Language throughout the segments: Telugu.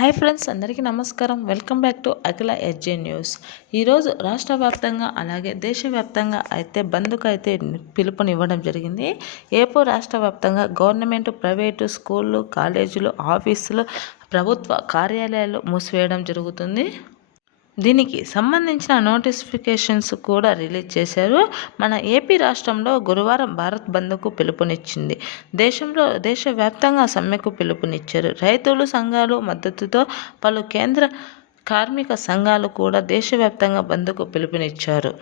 హాయ్ ఫ్రెండ్స్, అందరికీ నమస్కారం. వెల్కమ్ బ్యాక్ టు అఖిల ఎడ్జే న్యూస్. ఈరోజు రాష్ట్ర వ్యాప్తంగా అలాగే దేశవ్యాప్తంగా అయితే బంద్కు అయితే పిలుపునివ్వడం జరిగింది. ఏపీ రాష్ట్ర వ్యాప్తంగా గవర్నమెంట్, ప్రైవేటు స్కూళ్ళు, కాలేజీలు, ఆఫీసులు, ప్రభుత్వ కార్యాలయాలు మూసివేయడం జరుగుతుంది. దీనికి సంబంధించిన నోటిఫికేషన్స్ కూడా రిలీజ్ చేశారు. మన ఏపీ రాష్ట్రంలో గురువారం భారత్ బంద్కు పిలుపునిచ్చింది. దేశవ్యాప్తంగా సమ్మెకు పిలుపునిచ్చారు. రైతులు సంఘాలు మద్దతుతో పలు కేంద్ర కార్మిక సంఘాలు కూడా దేశవ్యాప్తంగా బంద్కు పిలుపునిచ్చారు.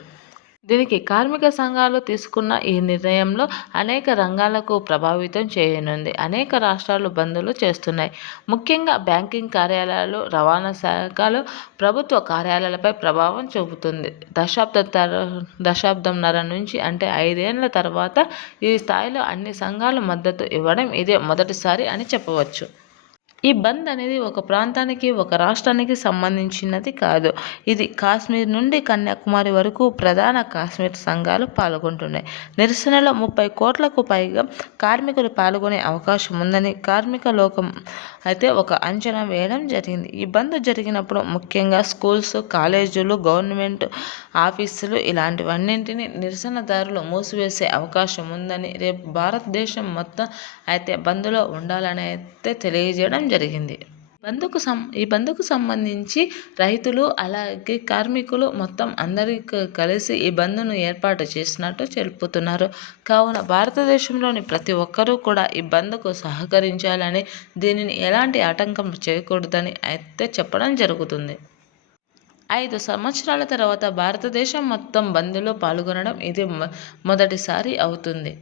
దీనికి కార్మిక సంఘాలు తీసుకున్న ఈ నిర్ణయంలో అనేక రంగాలకు ప్రభావితం చేయనుంది. అనేక రాష్ట్రాలు బంద్లు చేస్తున్నాయి. ముఖ్యంగా బ్యాంకింగ్ కార్యాలయాలు, రవాణా శాఖలు, ప్రభుత్వ కార్యాలయాలపై ప్రభావం చూపుతుంది. దశాబ్దంన్నర నుంచి అంటే 5 ఏళ్ల తర్వాత ఈ స్థాయిలో అన్ని సంఘాలు మద్దతు ఇవ్వడం ఇదే మొదటిసారి అని చెప్పవచ్చు. ఈ బంద్ అనేది ఒక ప్రాంతానికి, ఒక రాష్ట్రానికి సంబంధించినది కాదు. ఇది కాశ్మీర్ నుండి కన్యాకుమారి వరకు ప్రధాన కాశ్మీర్ సంఘాలు పాల్గొంటున్నాయి. నిరసనలో 30 కోట్లకు పైగా కార్మికులు పాల్గొనే అవకాశం ఉందని కార్మిక లోకం అయితే ఒక అంచనా వేయడం జరిగింది. ఈ బంద్ జరిగినప్పుడు ముఖ్యంగా స్కూల్స్, కాలేజీలు, గవర్నమెంట్ ఆఫీసులు ఇలాంటివన్నింటినీ నిరసనదారులు మూసివేసే అవకాశం ఉందని, రేపు భారతదేశం మొత్తం అయితే బంద్లో ఉండాలని అయితే తెలియజేయడం జరిగింది. ఈ బంద్కు సంబంధించి రైతులు అలాగే కార్మికులు మొత్తం అందరికీ కలిసి ఈ బంద్ను ఏర్పాటు చేసినట్టు తెలుపుతున్నారు. కావున భారతదేశంలోని ప్రతి ఒక్కరూ కూడా ఈ బంద్కు సహకరించాలని, దీనిని ఎలాంటి ఆటంకం చేయకూడదని అయితే చెప్పడం జరుగుతుంది. 5 సంవత్సరాల తర్వాత భారతదేశం మొత్తం బంద్లో పాల్గొనడం ఇది మొదటిసారి అవుతుంది.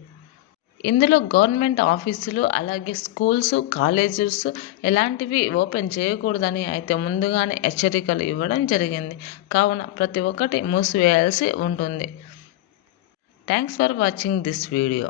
ఇందులో గవర్నమెంట్ ఆఫీసులు అలాగే స్కూల్స్, కాలేజెస్ ఎలాంటివి ఓపెన్ చేయకూడదని అయితే ముందుగానే హెచ్చరికలు ఇవ్వడం జరిగింది. కావున ప్రతి ఒక్కటి మూసివేయాల్సి ఉంటుంది. Thanks for watching this video.